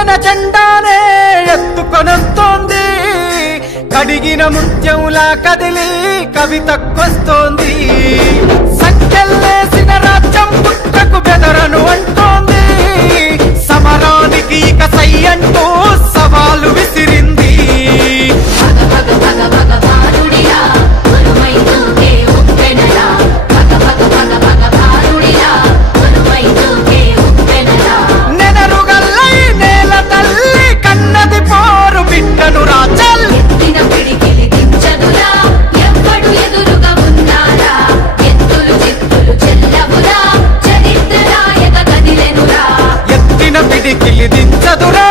జన జెండానే ఎత్తుకొనొస్తోంది కడిగిన ముత్యంలా కదిలి కవితకొస్తోంది సంఖ్యలేసిన రాజ్యం పుట్టకు బెదరను అంటోంది సమరానికి ఇక సై అంటూ సవాలు విసిరింది నెనరుగల్లై నేల తల్లి కన్నది పోరు బిడ్డను రాజల్ ఎత్తిన పిడికిలి దించదురా